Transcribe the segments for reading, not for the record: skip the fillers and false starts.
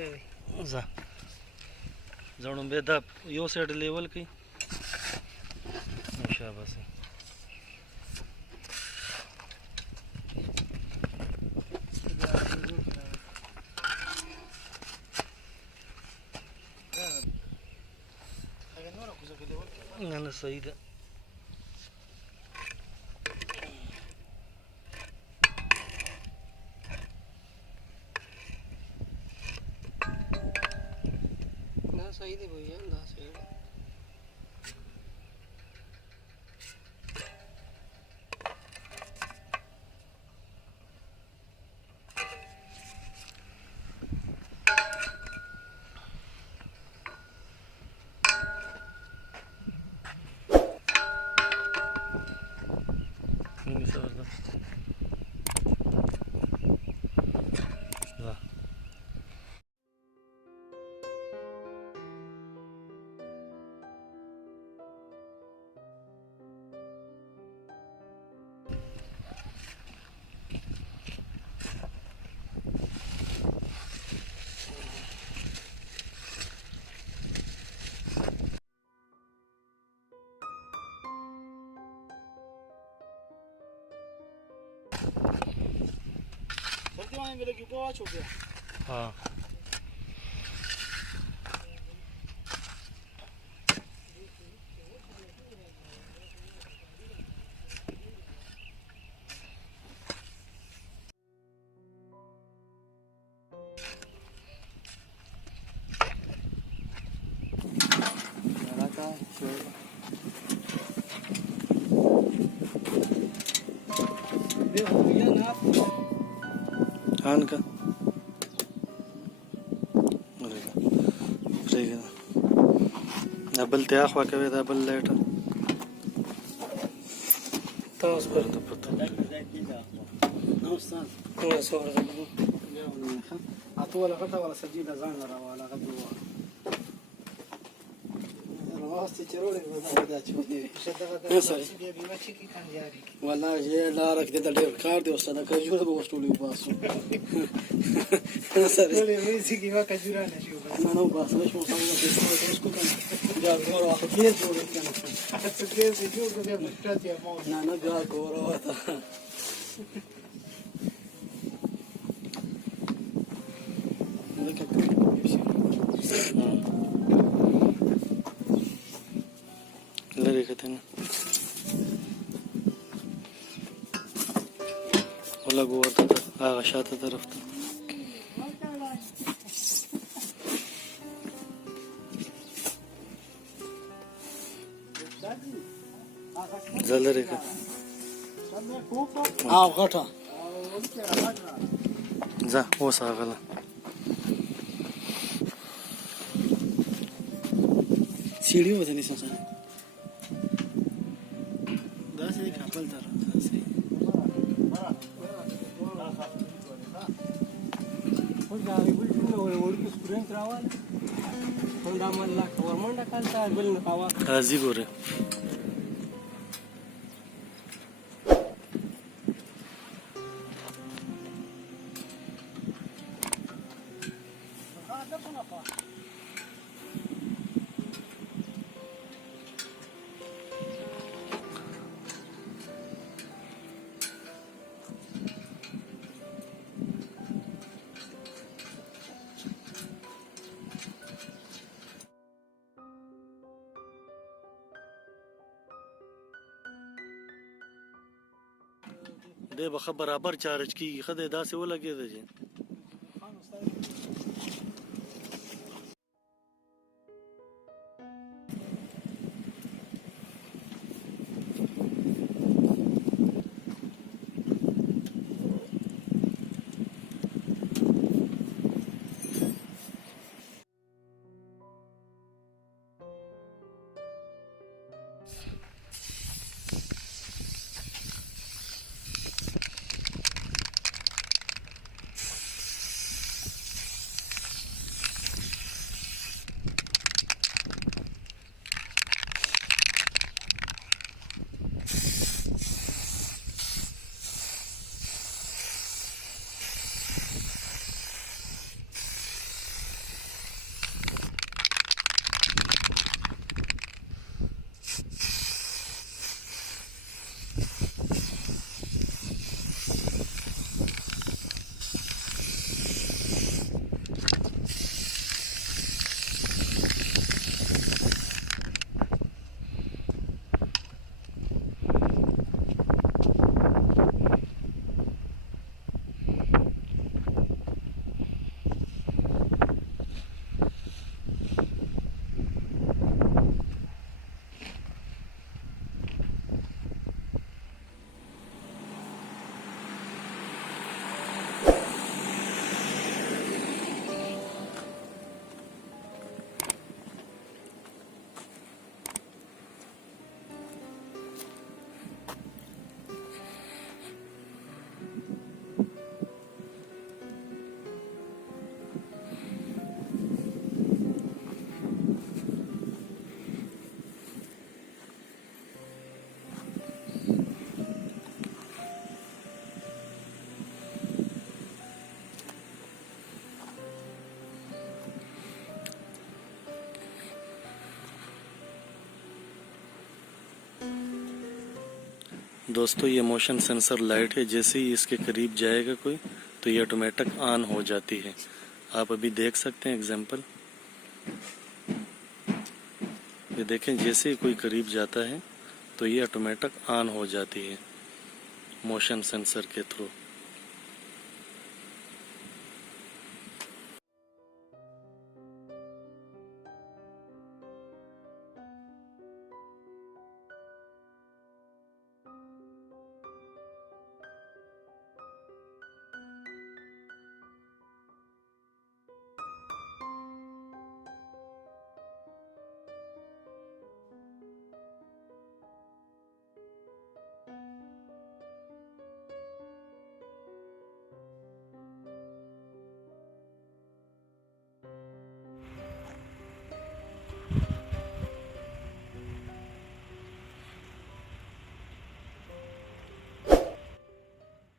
کوي ځه ځړم به دا یو سایډ لیول کوي شاباس نه نه صحیح ده صحیح دی भैया دا سیډ مين يصور ده हाँ आन का دبل ته اخوا کوي دبل لټه تاسو پرته پته نو استاد نو صور ده بیا ونه اطول غټه ولا سجيله ځان راواله غدو راستي چرولې ودا دا چې ودی بیا بیا چې کی کنجاري والله یې لارک دې ډېر کار دی استاد کجوره به وشتولې باسو سره دې وېسي کی وا کجوره نشو نه نو باسو شو څنګه کو کنه بیا ګور واخ دې جوړې کنه څه دې جوړ دې مشکلات یې مو نه نه بیا ګور وته لري کتنه ولا ګورته هغه شاته طرف ته زلری که او غټه ځه اوس هغله سیړی وته نشم سره دا سې کاپل تر سې دا ویل نو ورته سپرنټ راواله دا مله ورمنډه کالته بل نه پاوا قاضي ګوره دې به برابر چارج کیږي خدای داسې ولګېده چې दोस्तों ये मोशन सेंसर लाइट है, जैसे ही इसके करीब जाएगा कोई तो ये ऑटोमेटिक ऑन हो जाती है। आप अभी देख सकते हैं एग्जांपल, ये देखें जैसे ही कोई करीब जाता है तो ये ऑटोमेटिक ऑन हो जाती है मोशन सेंसर के थ्रू।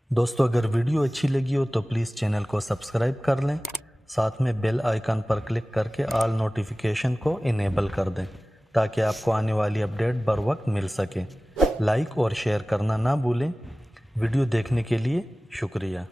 दोस्तों अगर वीडियो अच्छी लगी हो तो प्लीज़ चैनल को सब्सक्राइब कर लें, साथ में बेल आइकन पर क्लिक करके ऑल नोटिफिकेशन को इनेबल कर दें ताकि आपको आने वाली अपडेट बर वक्त मिल सके। लाइक और शेयर करना ना भूलें। वीडियो देखने के लिए शुक्रिया।